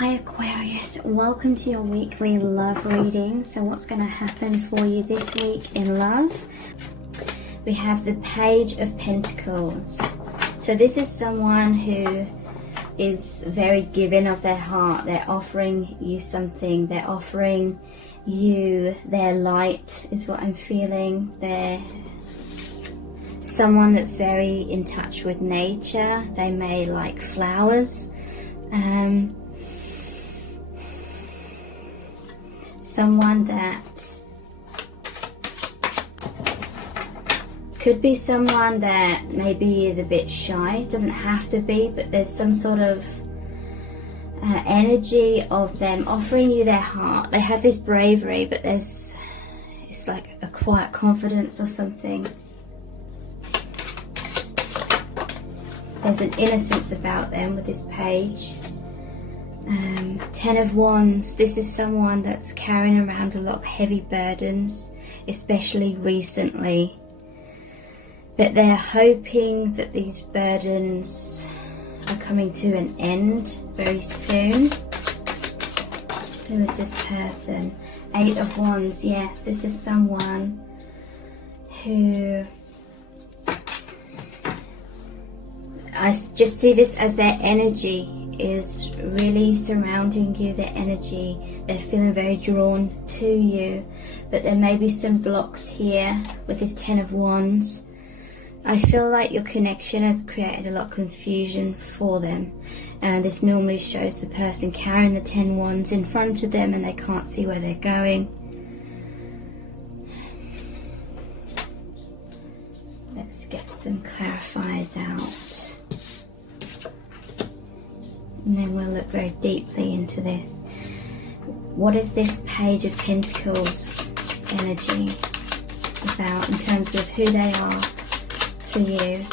Hi Aquarius, welcome to your weekly love reading. So what's going to happen for you this week in love? We have the Page of Pentacles. So this is someone who is very giving of their heart. They're offering you something. They're offering you their light is what I'm feeling. They're someone that's very in touch with nature. They may like flowers. Someone that could be someone that maybe is a bit shy. Doesn't have to be, but there's some sort of energy of them offering you their heart. They have this bravery, but it's like a quiet confidence or something. There's an innocence about them with this page. 10 of Wands. This is someone that's carrying around a lot of heavy burdens, especially recently. But they're hoping that these burdens are coming to an end very soon. Who is this person? 8 of Wands. Yes, this is someone who... I just see this as their energy is really surrounding you, their energy. They're feeling very drawn to you, but there may be some blocks here with this 10 of Wands. I feel like your connection has created a lot of confusion for them, and this normally shows the person carrying the 10 Wands in front of them and they can't see where they're going. Let's get some clarifiers out. And then we'll look very deeply into this. What is this Page of Pentacles energy about in terms of who they are for you,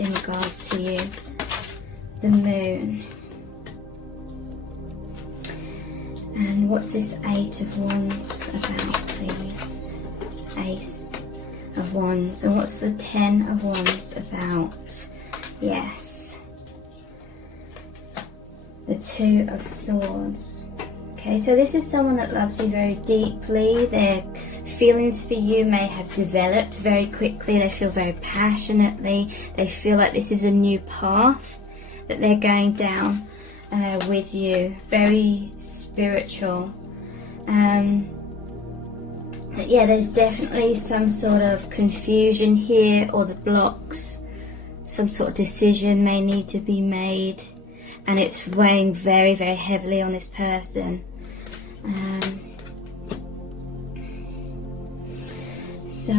in regards to you? The Moon. And what's this 8 of Wands about, please? Ace of Wands. And what's the 10 of Wands about? Yes. The 2 of Swords. Okay, so this is someone that loves you very deeply. Their feelings for you may have developed very quickly. They feel very passionately. They feel like this is a new path that they're going down with you. Very spiritual. But yeah, there's definitely some sort of confusion here, or the blocks. Some sort of decision may need to be made. And it's weighing very, very heavily on this person. So,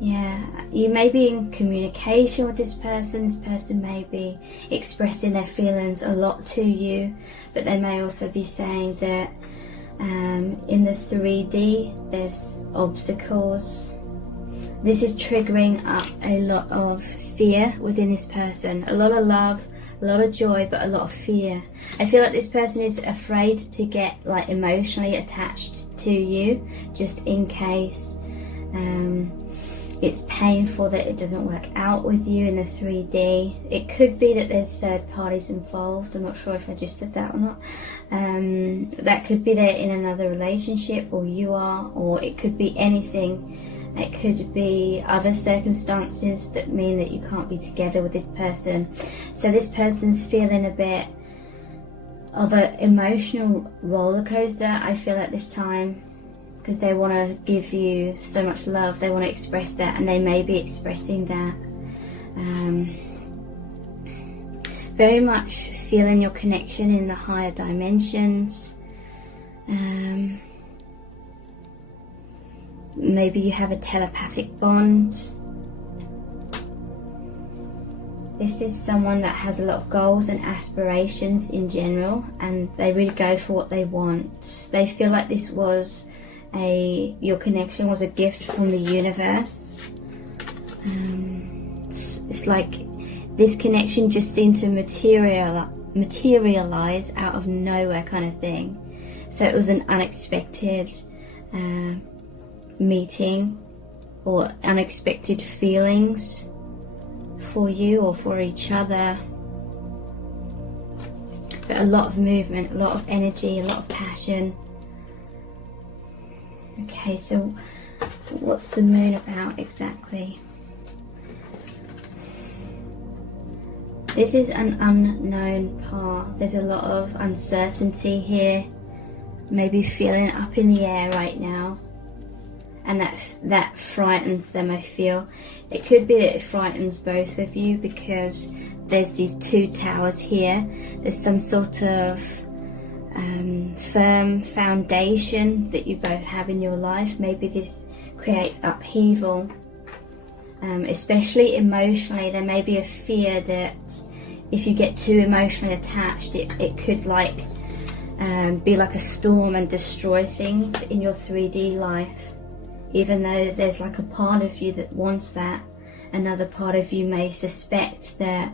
yeah, you may be in communication with this person. This person may be expressing their feelings a lot to you, but they may also be saying that in the 3D there's obstacles. This is triggering up a lot of fear within this person. A lot of love, a lot of joy, but a lot of fear. I feel like this person is afraid to get like emotionally attached to you, just in case it's painful that it doesn't work out with you in the 3D. It could be that there's third parties involved. I'm not sure if I just said that or not. That could be they're in another relationship, or you are, or it could be anything. It could be other circumstances that mean that you can't be together with this person. So this person's feeling a bit of an emotional roller coaster, I feel, at this time, because they want to give you so much love. They want to express that, and they may be expressing that. Very much feeling your connection in the higher dimensions. Maybe you have a telepathic bond. This is someone that has a lot of goals and aspirations in general, and they really go for what they want. They feel like this was your connection was a gift from the universe. It's like this connection just seemed to materialize out of nowhere, kind of thing. So it was an unexpected meeting, or unexpected feelings for you or for each other. but a lot of movement, a lot of energy, a lot of passion. Okay, so what's the moon about exactly? This is an unknown path. There's a lot of uncertainty here, maybe feeling up in the air right now, and that frightens them, I feel. It could be that it frightens both of you because there's these two towers here. There's some sort of firm foundation that you both have in your life. Maybe this creates upheaval, especially emotionally. There may be a fear that if you get too emotionally attached, it could like be like a storm and destroy things in your 3D life. Even though there's like a part of you that wants that, another part of you may suspect that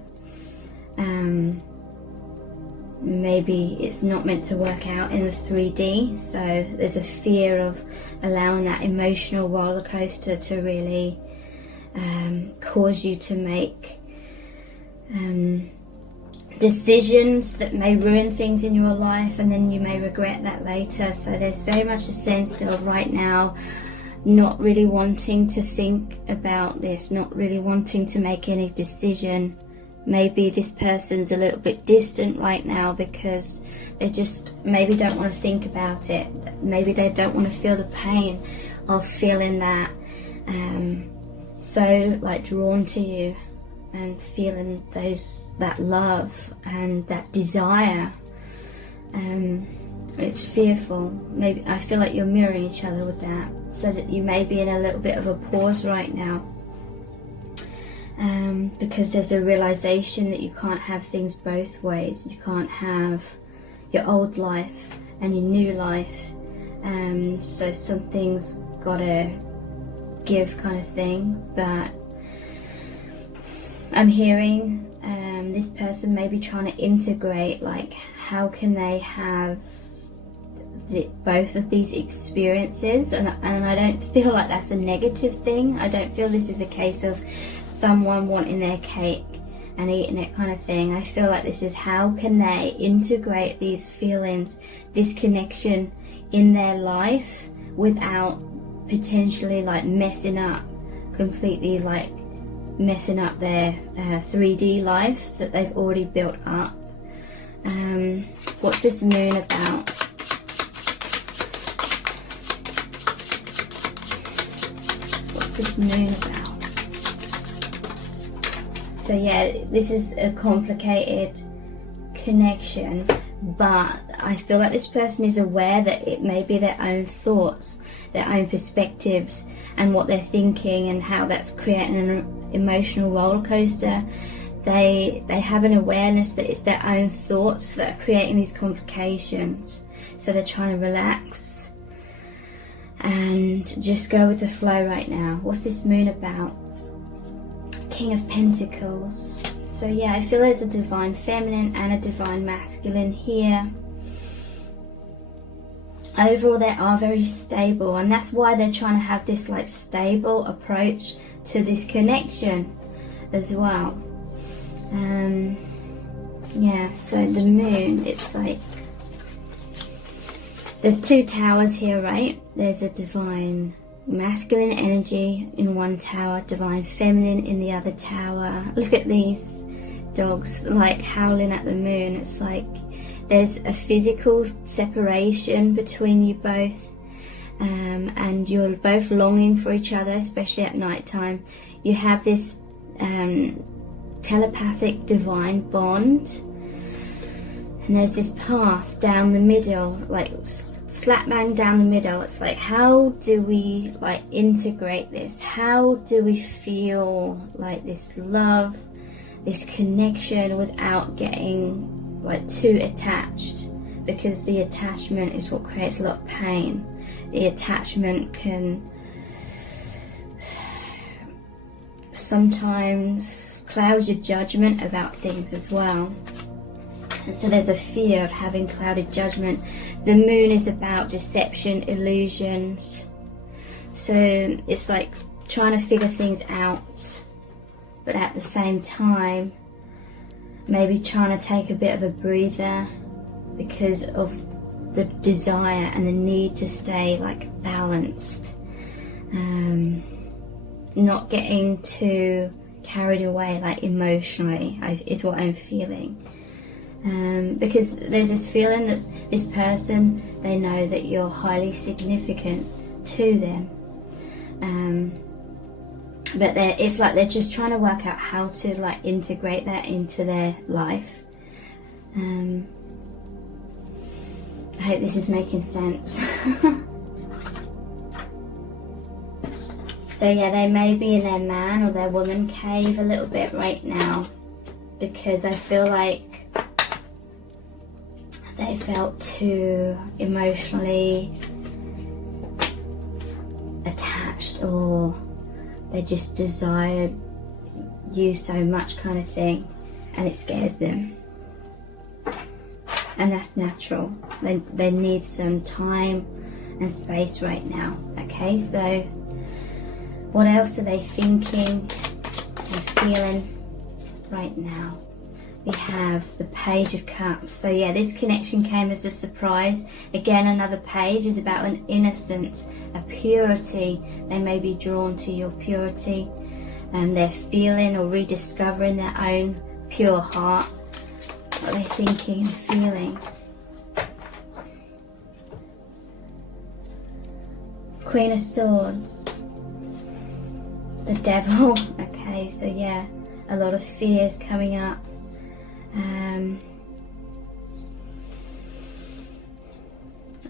maybe it's not meant to work out in the 3D. So there's a fear of allowing that emotional roller coaster to really cause you to make decisions that may ruin things in your life, and then you may regret that later. So there's very much a sense of right now not really wanting to think about this, not really wanting to make any decision. Maybe this person's a little bit distant right now because they just maybe don't want to think about it. Maybe they don't want to feel the pain of feeling that so like drawn to you and feeling that love and that desire. It's fearful. Maybe I feel like you're mirroring each other with that, so that you may be in a little bit of a pause right now. Because there's a realization that you can't have things both ways. You can't have your old life and your new life. So something's gotta give, kind of thing. But I'm hearing this person may be trying to integrate, like, how can they have both of these experiences, and I don't feel like that's a negative thing. I don't feel this is a case of someone wanting their cake and eating it kind of thing. I feel like this is how can they integrate these feelings, this connection in their life without potentially like messing up completely, like messing up their 3D life that they've already built up. What's this moon about? This moon about? So yeah, this is a complicated connection, but I feel like this person is aware that it may be their own thoughts, their own perspectives, and what they're thinking, and how that's creating an emotional roller coaster. They have an awareness that it's their own thoughts that are creating these complications, so they're trying to relax and just go with the flow right now. What's this moon about? King of Pentacles. So yeah, I feel there's a divine feminine and a divine masculine here. Overall, they are very stable, and that's why they're trying to have this like stable approach to this connection as well. Yeah, so the moon, it's like there's two towers here, right? There's a divine masculine energy in one tower, divine feminine in the other tower. Look at these dogs like howling at the moon. It's like there's a physical separation between you both, and you're both longing for each other, especially at night time. You have this telepathic divine bond, and there's this path down the middle, like slap bang down the middle. It's like, how do we like integrate this? How do we feel like this love, this connection without getting like too attached? Because the attachment is what creates a lot of pain. The attachment can sometimes cloud your judgment about things as well. And so there's a fear of having clouded judgment. The moon is about deception, illusions. So it's like trying to figure things out, but at the same time, maybe trying to take a bit of a breather because of the desire and the need to stay like balanced, not getting too carried away like emotionally is what I'm feeling. Because there's this feeling that this person, they know that you're highly significant to them, but it's like they're just trying to work out how to like integrate that into their life. I hope this is making sense. So yeah, they may be in their man or their woman cave a little bit right now, because I feel like they felt too emotionally attached, or they just desired you so much kind of thing, and it scares them. And that's natural. They need some time and space right now. Okay, so what else are they thinking and feeling right now? We have the Page of Cups. So yeah, this connection came as a surprise. Again, another page is about an innocence, a purity. They may be drawn to your purity, and they're feeling or rediscovering their own pure heart. What are they thinking and feeling? Queen of Swords. The Devil. Okay, so yeah, a lot of fears coming up.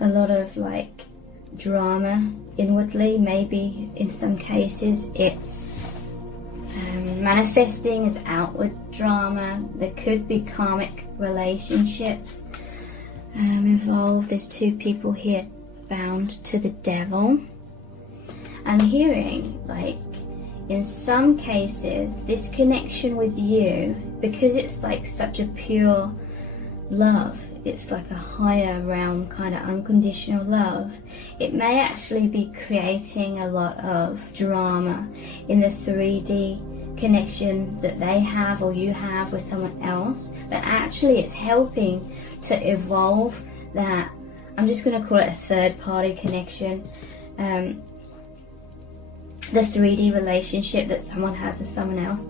A lot of like drama inwardly. Maybe in some cases it's manifesting as outward drama. There could be karmic relationships involved. There's two people here bound to the Devil. I'm hearing like in some cases this connection with you, because it's like such a pure love, it's like a higher realm kind of unconditional love, it may actually be creating a lot of drama in the 3D connection that they have or you have with someone else, but actually it's helping to evolve that. I'm just going to call it a third party connection. The 3D relationship that someone has with someone else,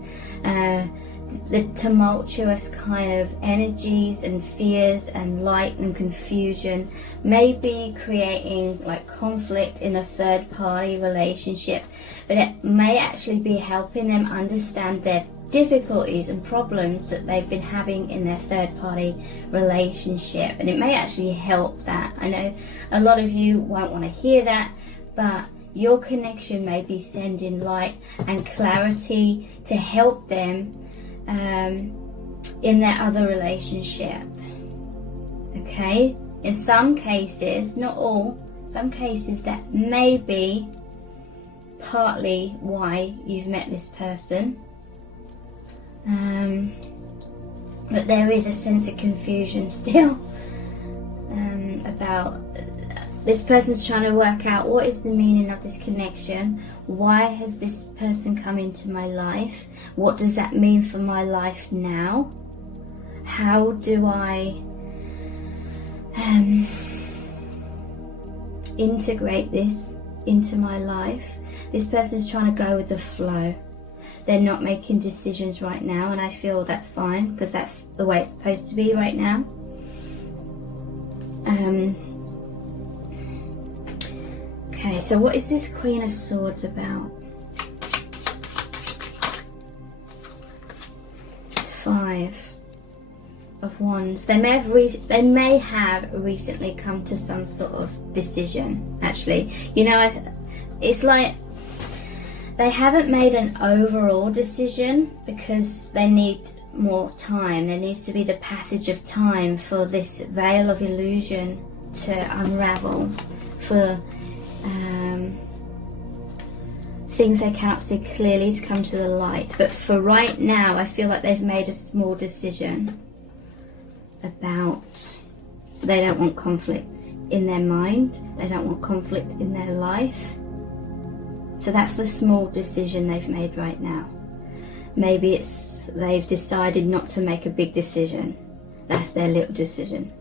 the tumultuous kind of energies and fears and light and confusion may be creating like conflict in a third party relationship, but it may actually be helping them understand their difficulties and problems that they've been having in their third party relationship, and it may actually help that. I know a lot of you won't want to hear that, but your connection may be sending light and clarity to help them in their other relationship. Okay, in some cases, not all, some cases that may be partly why you've met this person, but there is a sense of confusion still about this person's trying to work out what is the meaning of this connection. Why has this person come into my life? What does that mean for my life now? How do I integrate this into my life? This person's trying to go with the flow. They're not making decisions right now, and I feel that's fine, because that's the way it's supposed to be right now. Okay, so what is this Queen of Swords about? 5 of Wands. They may have recently come to some sort of decision. Actually, you know, it's like they haven't made an overall decision because they need more time. There needs to be the passage of time for this veil of illusion to unravel, for things they cannot see clearly to come to the light. But for right now, I feel like they've made a small decision about they don't want conflict in their mind, they don't want conflict in their life. So that's the small decision they've made right now. Maybe it's they've decided not to make a big decision. That's their little decision.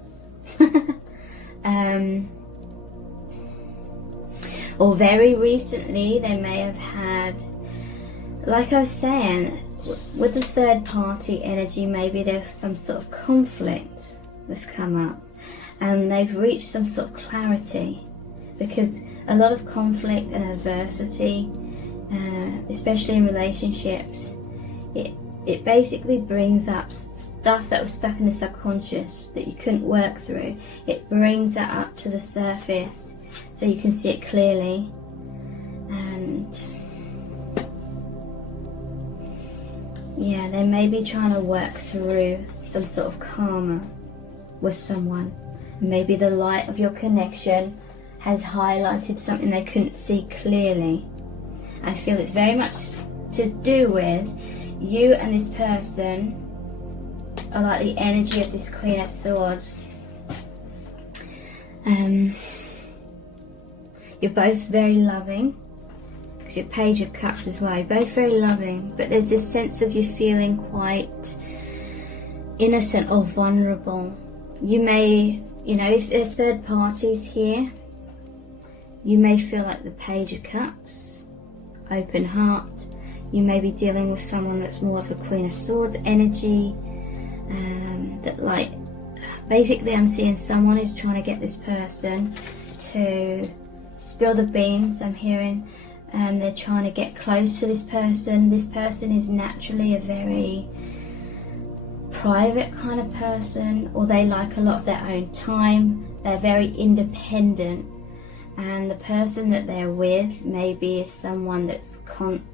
Or very recently they may have had, like I was saying, with the third party energy, maybe there's some sort of conflict that's come up and they've reached some sort of clarity, because a lot of conflict and adversity, especially in relationships, it basically brings up stuff that was stuck in the subconscious that you couldn't work through. It brings that up to the surface so you can see it clearly. And yeah, they may be trying to work through some sort of karma with someone. Maybe the light of your connection has highlighted something they couldn't see clearly. I feel it's very much to do with you and this person are like the energy of this Queen of Swords. You're both very loving, because you're Page of Cups as well. You're both very loving, but there's this sense of you feeling quite innocent or vulnerable. You may, you know, if there's third parties here, you may feel like the Page of Cups, open heart. You may be dealing with someone that's more of the Queen of Swords energy. That, like, basically I'm seeing someone who's trying to get this person to spill the beans. I'm hearing they're trying to get close to this person. This person is naturally a very private kind of person, or they like a lot of their own time. They're very independent, and the person that they're with maybe is someone that's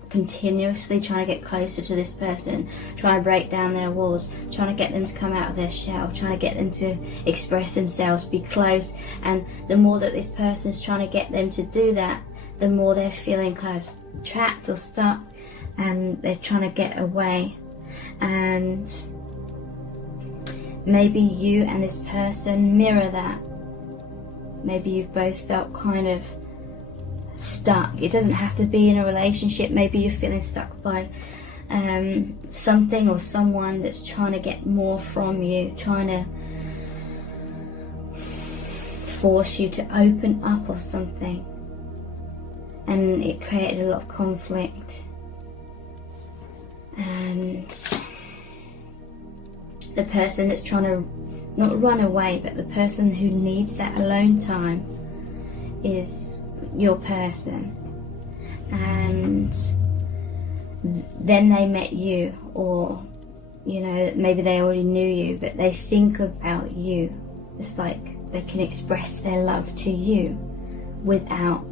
continuously trying to get closer to this person, trying to break down their walls, trying to get them to come out of their shell, trying to get them to express themselves, be close. And the more that this person's trying to get them to do that, the more they're feeling kind of trapped or stuck, and they're trying to get away. And maybe you and this person mirror that. Maybe you've both felt kind of stuck. It doesn't have to be in a relationship. Maybe you're feeling stuck by something or someone that's trying to get more from you, trying to force you to open up or something, and it created a lot of conflict. And the person that's trying to not run away, but the person who needs that alone time is your person. And then they met you, or you know, maybe they already knew you, but they think about you. It's like they can express their love to you without,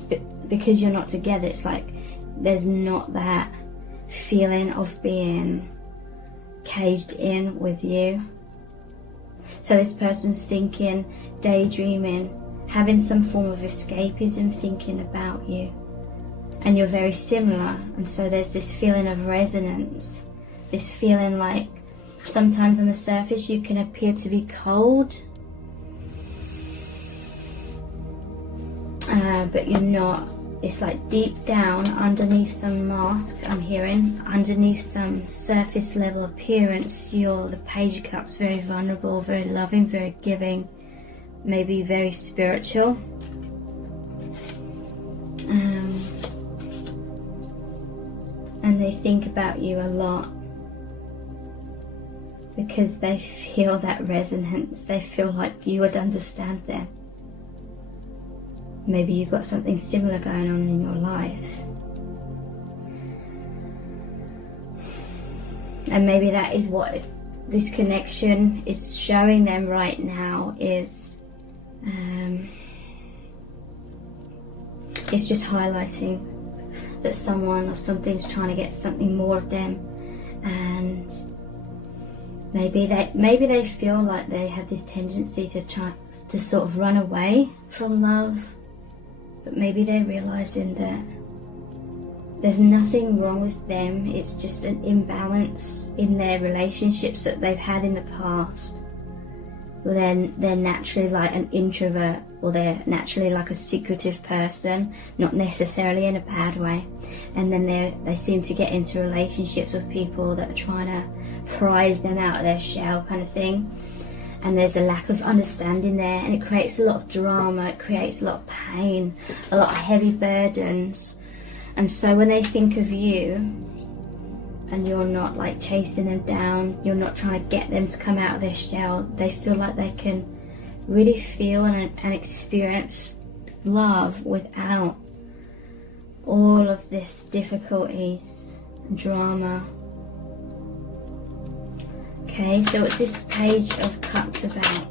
because you're not together. It's like there's not that feeling of being caged in with you. So this person's thinking, daydreaming, having some form of escapism, thinking about you. And you're very similar, and so there's this feeling of resonance, this feeling like sometimes on the surface you can appear to be cold, but you're not. It's like deep down underneath some mask, I'm hearing, underneath some surface level appearance, you're the Page of Cups, very vulnerable, very loving, very giving, maybe very spiritual. And they think about you a lot because they feel that resonance. They feel like you would understand them. Maybe you've got something similar going on in your life. And maybe that is what this connection is showing them right now, is it's just highlighting that someone or something's trying to get something more of them. And maybe they feel like they have this tendency to try to sort of run away from love. But maybe they're realizing that there's nothing wrong with them. It's just an imbalance in their relationships that they've had in the past. Then they're naturally like an introvert, or they're naturally like a secretive person, not necessarily in a bad way. And then they seem to get into relationships with people that are trying to prize them out of their shell, kind of thing. and there's a lack of understanding there, and it creates a lot of drama, it creates a lot of pain, a lot of heavy burdens. And so when they think of you and you're not like chasing them down, you're not trying to get them to come out of their shell, they feel like they can really feel and experience love without all of this difficulties and drama. Okay, so what's this Page of Cups about?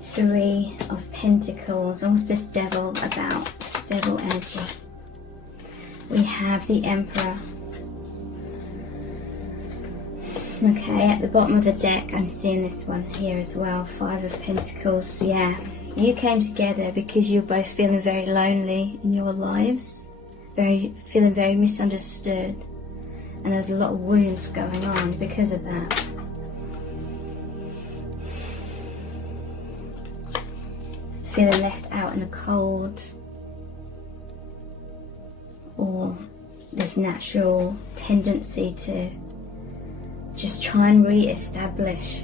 Three of Pentacles. And what's this Devil about? This Devil energy. We have the Emperor. Okay, at the bottom of the deck, I'm seeing this one here as well. Five of Pentacles. Yeah, you came together because you're both feeling very lonely in your lives. Feeling very misunderstood. And there's a lot of wounds going on because of that. Feeling left out in the cold. Or this natural tendency to just try and re-establish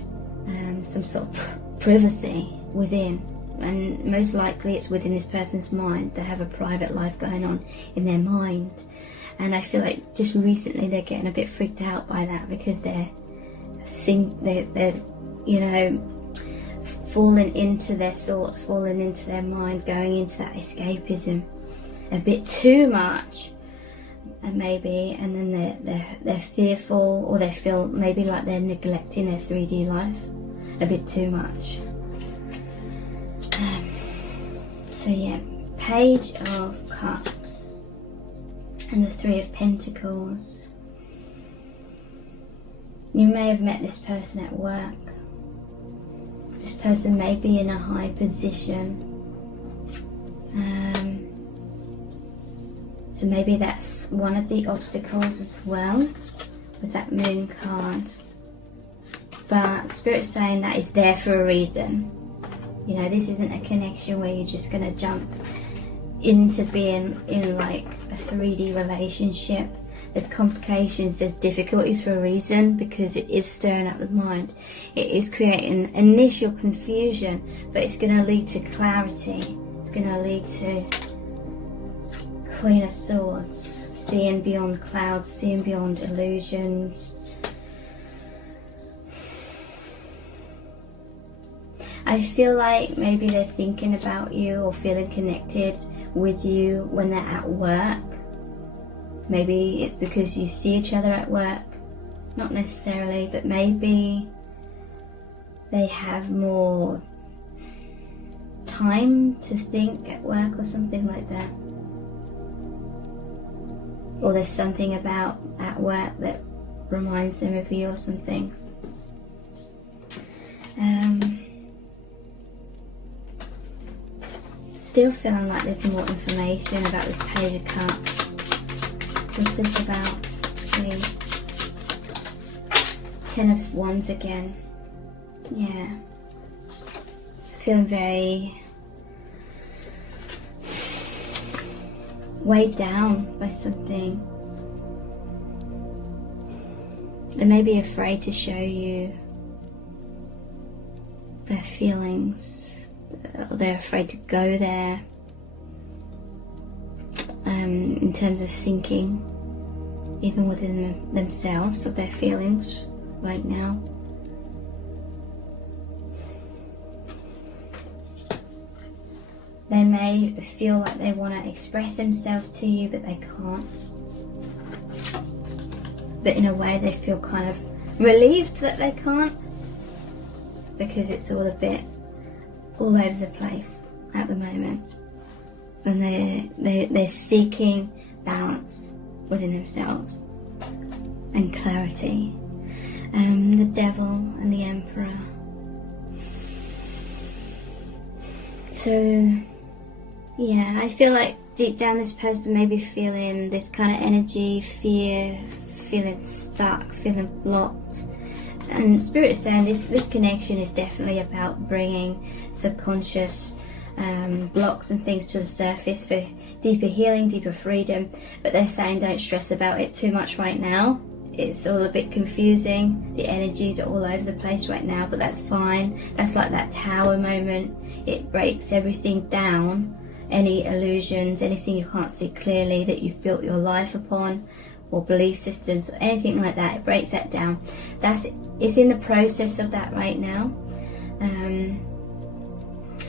some sort of privacy within. And most likely it's within this person's mind. They have a private life going on in their mind. And I feel like just recently they're getting a bit freaked out by that, because they're you know, falling into their thoughts, falling into their mind, going into that escapism a bit too much, and maybe, and then they're fearful, or they feel maybe like they're neglecting their 3D life a bit too much. So yeah, Page of Cups and the Three of Pentacles. You may have met this person at work. This person may be in a high position. So maybe that's one of the obstacles as well, with that Moon card. But Spirit's saying that is there for a reason. You know, this isn't a connection where you're just going to jump into being in like a 3D relationship. There's complications, there's difficulties for a reason, because it is stirring up the mind. It is creating initial confusion, but it's going to lead to clarity. It's going to lead to Queen of Swords, seeing beyond clouds, seeing beyond illusions. I feel like maybe they're thinking about you or feeling connected with you when they're at work. Maybe it's because you see each other at work. Not necessarily, but maybe they have more time to think at work or something like that. Or there's something about at work that reminds them of you or something. Still feeling like there's more information about this Page of Cups. What's this about, please? Ten of Wands again. Yeah. It's feeling very weighed down by something. They may be afraid to show you their feelings. They're afraid to go there, in terms of thinking, even within themselves, of their feelings right now. They may feel like they want to express themselves to you, but they can't. But in a way they feel kind of relieved that they can't, because it's all a bit all over the place at the moment, and they're seeking balance within themselves and clarity. The Devil and the Emperor. So yeah, I feel like deep down this person may be feeling this kind of energy, fear, feeling stuck, feeling blocked. And Spirit is saying this connection is definitely about bringing subconscious blocks and things to the surface for deeper healing, deeper freedom. But they're saying don't stress about it too much right now. it's all a bit confusing. The energies are all over the place right now, but that's fine. That's like that tower moment. It breaks everything down, any illusions, anything you can't see clearly that you've built your life upon, or belief systems or anything like that. It breaks that down. It's in the process of that right now,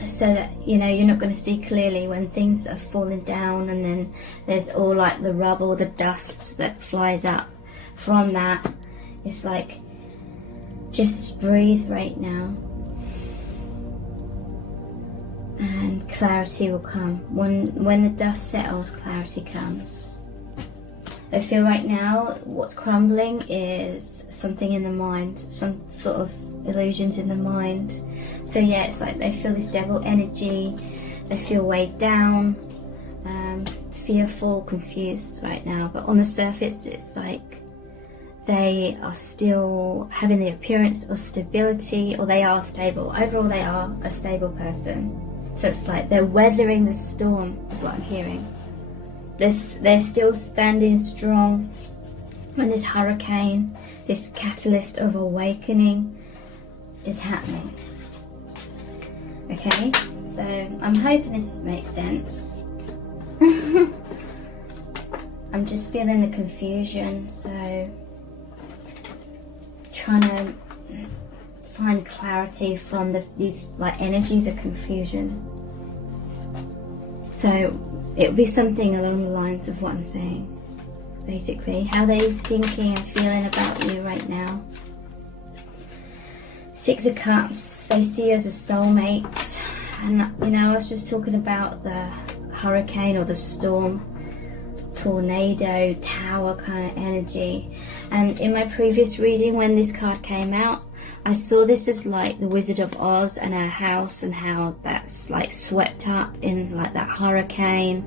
so that you're not going to see clearly when things are falling down, and then there's all like the rubble, the dust that flies up from that. It's like, just breathe right now, and clarity will come. When the dust settles, clarity comes. I feel right now what's crumbling is something in the mind, some sort of illusions in the mind. So yeah, it's like they feel this devil energy, they feel weighed down, fearful, confused right now. But on the surface, it's like they are still having the appearance of stability, or they are stable. Overall, they are a stable person. So it's like they're weathering the storm, is what I'm hearing. They're still standing strong when this hurricane, this catalyst of awakening is happening. Okay, so I'm hoping this makes sense. I'm just feeling the confusion, so trying to find clarity from these like energies of confusion. So it'll be something along the lines of what I'm saying, basically. How they're thinking and feeling about you right now. Six of Cups, they see you as a soulmate. And I was just talking about the hurricane or the storm, tornado, tower kind of energy. And in my previous reading, when this card came out, I saw this as like the Wizard of Oz and her house, and how that's like swept up in like that hurricane.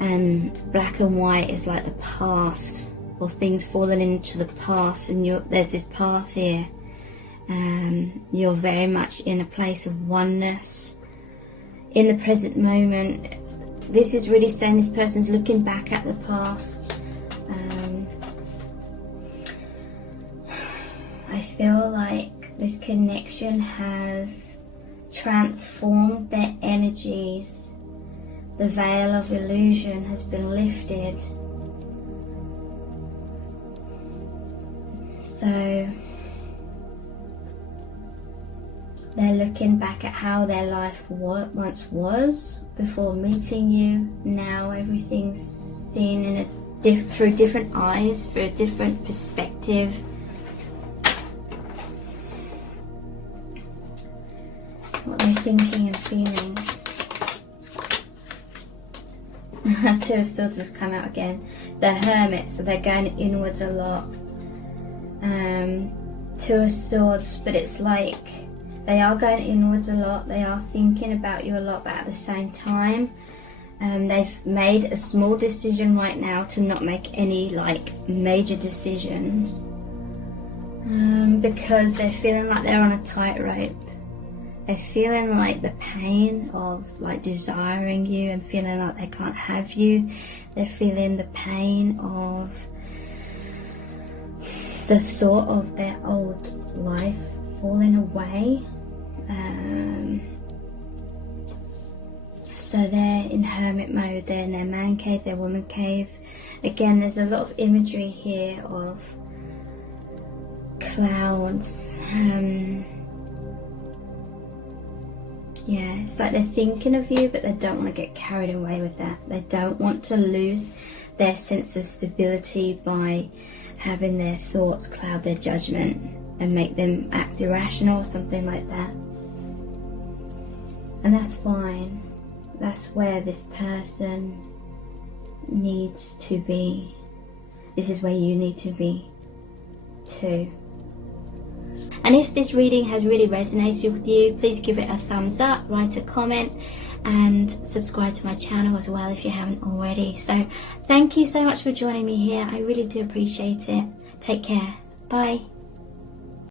And black and white is like the past, or things falling into the past, and there's this path here. You're very much in a place of oneness in the present moment. This is really saying this person's looking back at the past. I feel like this connection has transformed their energies. The veil of illusion has been lifted. So they're looking back at how their life once was before meeting you. Now everything's seen in through different eyes, through a different perspective. What they're thinking and feeling. Two of Swords has come out again. They're hermits, so they're going inwards a lot. Two of Swords, but it's like they are going inwards a lot. They are thinking about you a lot, but at the same time, they've made a small decision right now to not make any like major decisions, because they're feeling like they're on a tightrope. They're feeling like the pain of like desiring you and feeling like they can't have you. They're feeling the pain of the thought of their old life falling away. So they're in hermit mode, they're in their man cave, their woman cave. Again, there's a lot of imagery here of clouds. Yeah, it's like they're thinking of you, but they don't want to get carried away with that. They don't want to lose their sense of stability by having their thoughts cloud their judgment and make them act irrational or something like that. And that's fine. That's where this person needs to be. This is where you need to be too. And if this reading has really resonated with you, please give it a thumbs up, write a comment, and subscribe to my channel as well if you haven't already. So thank you so much for joining me here. I really do appreciate it. Take care. Bye.